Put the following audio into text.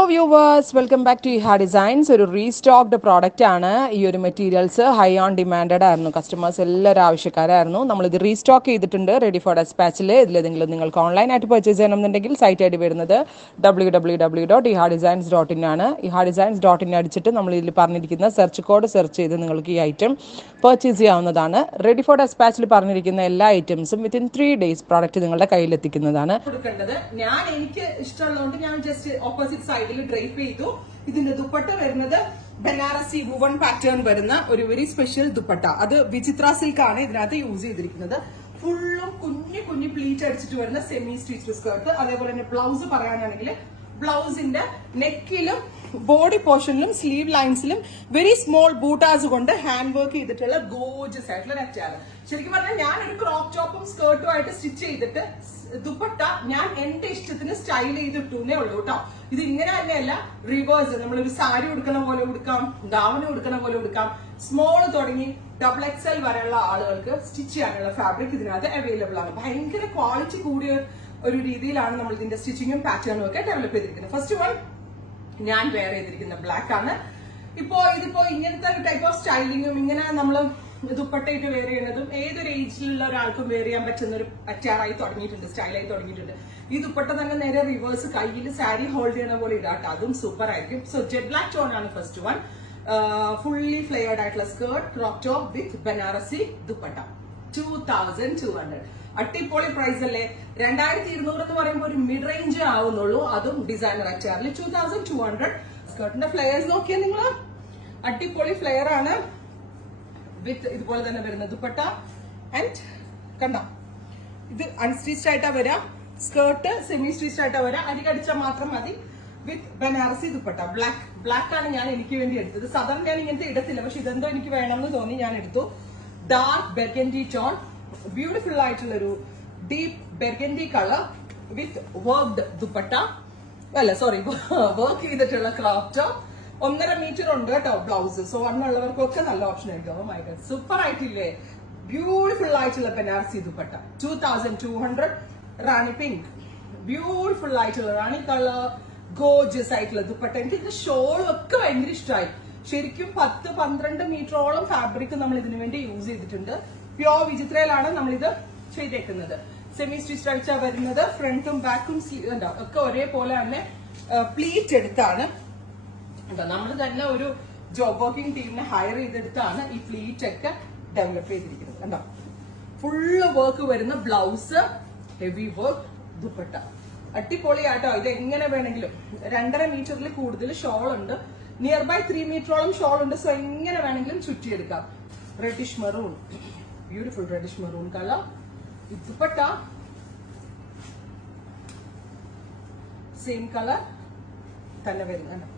Hello viewers, welcome back to Iha Designs. ഒരു restocked product ആണ്. ഈ ഒരു മെറ്റീരിയൽസ് ഹൈ ഓൺ ഡിമാൻഡഡ് ആയിരുന്നു. കസ്റ്റമേഴ്സ് എല്ലാവരും ആവശ്യക്കാരായിരുന്നു. നമ്മളിത് റീസ്റ്റോക്ക് ചെയ്തിട്ടുണ്ട് റെഡി ഫോർ ഡെസ്പാച്ചിൽ. ഇതിലേതെങ്കിലും നിങ്ങൾക്ക് ഓൺലൈനായിട്ട് പർച്ചേസ് ചെയ്യണമെന്നുണ്ടെങ്കിൽ സൈറ്റ് ഐ ഡി വരുന്നത് www.ihadesigns.in ആണ്. ihadesigns.in അടിച്ചിട്ട് നമ്മൾ ഇതിൽ പറഞ്ഞിരിക്കുന്ന സെർച്ച് കോഡ് സെർച്ച് ചെയ്ത് നിങ്ങൾക്ക് ഈ ഐറ്റം പർച്ചേസ് ചെയ്യാവുന്നതാണ്. റെഡി ഫോർ ഡെസ്പാച്ചിൽ പറഞ്ഞിരിക്കുന്ന എല്ലാ ഐറ്റംസും വിത്തിൻ 3 days പ്രോഡക്റ്റ് നിങ്ങളുടെ കയ്യിലെത്തിക്കുന്നതാണ്. ഞാൻ എനിക്ക് ഇഷ്ടമുള്ളതുകൊണ്ട് ഞാൻ ജസ്റ്റ് ഓപ്പോസിറ്റ് സൈഡിൽ ഡ്രൈപ്പ് ചെയ്തു. ഇതിന്റെ ദുപ്പട്ട വരുന്നത് ബനാറസി വുവൺ പാറ്റേൺ വരുന്ന ഒരു വെരി സ്പെഷ്യൽ ദുപ്പട്ട. അത് വിചിത്ര സിൽക്ക് ആണ് ഇതിനകത്ത് യൂസ് ചെയ്തിരിക്കുന്നത്. ഫുള്ളും കുഞ്ഞു കുഞ്ഞു പ്ലീറ്റ് അടിച്ചിട്ട് വരുന്ന സെമി സ്റ്റിച്ച്ഡ് സ്കേർട്ട്. അതേപോലെ തന്നെ ബ്ലൗസ് പറയാനാണെങ്കിൽ ബ്ലൗസിന്റെ നെക്കിലും ബോഡി പോർഷനിലും സ്ലീവ് ലൈൻസിലും വെരി സ്മോൾ ബൂട്ടാസ് കൊണ്ട് ഹാൻഡ് വർക്ക് ചെയ്തിട്ടുള്ള ഗോർജിയസ് ആയിട്ടുള്ള നെറ്റാണ്. ശരിക്കും പറഞ്ഞാൽ ഞാൻ ഒരു ക്രോപ്പ് ടോപ്പും സ്കേർട്ടും ആയിട്ട് സ്റ്റിച്ച് ചെയ്തിട്ട് ദുപ്പട്ട ഞാൻ എന്റെ ഇഷ്ടത്തിന് സ്റ്റൈൽ ചെയ്തിട്ടേ ഉള്ളൂ കേട്ടോ. ഇത് ഇങ്ങനെ തന്നെയല്ല, റിവേഴ്സ് നമ്മളൊരു സാരി ഉടുക്കണ പോലെ ഉടുക്കാം, ഗാവന് ഉടുക്കണ പോലെ ഉടുക്കാം. സ്മോൾ തുടങ്ങി XXL വരെയുള്ള ആളുകൾക്ക് സ്റ്റിച്ച് ചെയ്യാനുള്ള ഫാബ്രിക് ഇതിനകത്ത് അവൈലബിൾ ആണ്. ഭയങ്കര ക്വാളിറ്റി കൂടിയ ഒരു രീതിയിലാണ് നമ്മൾ ഇതിന്റെ സ്റ്റിച്ചിങ്ങും പാറ്റേണും ഒക്കെ ഡെവലപ്പ് ചെയ്തിരിക്കുന്നത്. ഫസ്റ്റ് വൺ ഞാൻ വെയർ ചെയ്തിരിക്കുന്ന ബ്ലാക്ക് ആണ്. ഇതിപ്പോ ഇങ്ങനത്തെ ഒരു ടൈപ്പ് ഓഫ് സ്റ്റൈലിങ്ങും ഇങ്ങനെ നമ്മൾ ദുപ്പട്ടയിട്ട് വെയർ ചെയ്യുന്നതും ഏതൊരു ഏജിലുള്ള ഒരാൾക്കും വെയർ ചെയ്യാൻ പറ്റുന്ന ഒരു അറ്റാറായി തുടങ്ങിയിട്ടുണ്ട്, സ്റ്റൈലായി തുടങ്ങിയിട്ടുണ്ട്. ഈ ദുപ്പട്ട തന്നെ നേരെ റിവേഴ്സ് കയ്യിൽ സാരി ഹോൾഡ് ചെയ്യുന്ന പോലെ ഇടാട്ടോ, അതും സൂപ്പർ ആയിരിക്കും. സോ ജെറ്റ് ബ്ലാക്ക് ടോൺ ആണ് ഫസ്റ്റ് വൺ. ഫുള്ളി ഫ്ലെയർഡ് ആയിട്ടുള്ള skirt, crop top with Banarasi dupatta. 2200. അട്ടിപ്പൊളി പ്രൈസ് അല്ലേ. 2200 എന്ന് പറയുമ്പോൾ ഒരു മിഡ് റേഞ്ച് ആവുന്നുള്ളൂ, അതും ഡിസൈനർ അച്ചാറിൽ. 2200. സ്കേർട്ടിന്റെ ഫ്ലെയർസ് നോക്കിയാൽ നിങ്ങൾ അട്ടിപ്പൊളി ഫ്ലെയർ ആണ് വിത്ത് ഇതുപോലെ തന്നെ വരുന്ന ദുപ്പട്ട. ആൻഡ് കണ്ടോ, ഇത് അൺസ്റ്റിച്ച്ഡ് ആയിട്ടാ വരാം. സ്കേർട്ട് സെമി സ്റ്റിച്ച്ഡ് ആയിട്ടാ വരാം. അരികടിച്ചാൽ മാത്രം മതി. വിത്ത് ബനാറസി ദുപ്പട്ട. ബ്ലാക്ക് ആണ് ഞാൻ എനിക്ക് വേണ്ടി എടുത്തത്. സാധാരണ ഞാൻ ഇങ്ങനത്തെ ഇടത്തില്ല, പക്ഷെ ഇതെന്തോ എനിക്ക് വേണമെന്ന് തോന്നി ഞാൻ എടുത്തു. ഡാർക്ക് ബെർഗൻഡി ടോൺ, ബ്യൂട്ടിഫുൾ ആയിട്ടുള്ളൊരു deep burgundy colour with worked dupatta. അല്ല സോറി, വർക്ക് ചെയ്തിട്ടുള്ള ക്രോപ്പ് ടോപ്പ്. 1.5 മീറ്റർ ഉണ്ട് കേട്ടോ ബ്ലൗസ്. സോ അന്നുള്ളവർക്കൊക്കെ നല്ല ഓപ്ഷൻ ആയിരിക്കും. മൈ ഗോഡ്, സൂപ്പർ ആയിട്ടില്ലേ. ബ്യൂട്ടിഫുൾ ആയിട്ടുള്ള ബനാറസി ദുപ്പട്ട. 2200. റാണി പിങ്ക്, ബ്യൂട്ടിഫുൾ ആയിട്ടുള്ള റാണി കളർ, ഗോർജിയസ് ആയിട്ടുള്ള ദുപ്പട്ട. എനിക്ക് ഇതിന്റെ ഷോളും ഒക്കെ ഭയങ്കര ഇഷ്ടമായി. ശരിക്കും 10-12 മീറ്ററോളം ഫാബ്രിക് നമ്മൾ ഇതിനു വേണ്ടി യൂസ് ചെയ്തിട്ടുണ്ട്. പ്യോർ വിചിത്രയിലാണ് നമ്മളിത് ചെയ്തേക്കുന്നത്. സെമി സ്റ്റിച്ച് അടിച്ചാ വരുന്നത്. ഫ്രണ്ടും ബാക്കും ഒക്കെ ഒരേപോലെ തന്നെ പ്ലീറ്റ് എടുത്താണ്. നമ്മൾ തന്നെ ഒരു ജോബ് വർക്കിംഗ് ടീമിനെ ഹയർ ചെയ്തെടുത്താണ് ഈ പ്ലീറ്റ് ഒക്കെ ഡെവലപ്പ് ചെയ്തിരിക്കുന്നത്. കണ്ടോ, ഫുള്ള് വർക്ക് വരുന്ന ബ്ലൗസ്, ഹെവി വർക്ക് ദുപ്പട്ട. അടിപൊളിയാട്ടോ. ഇത് എങ്ങനെ വേണമെങ്കിലും 2.5 മീറ്ററിൽ കൂടുതൽ ഷോൾ ഉണ്ട്. നിയർ ബൈ 3 മീറ്ററോളം ഷോൾ ഉണ്ട്. സോ എങ്ങനെ വേണമെങ്കിലും ചുറ്റിയെടുക്കാം. Reddish maroon, beautiful reddish maroon colour. Dupatta same colour തന്നെ വരുന്നുണ്ട്.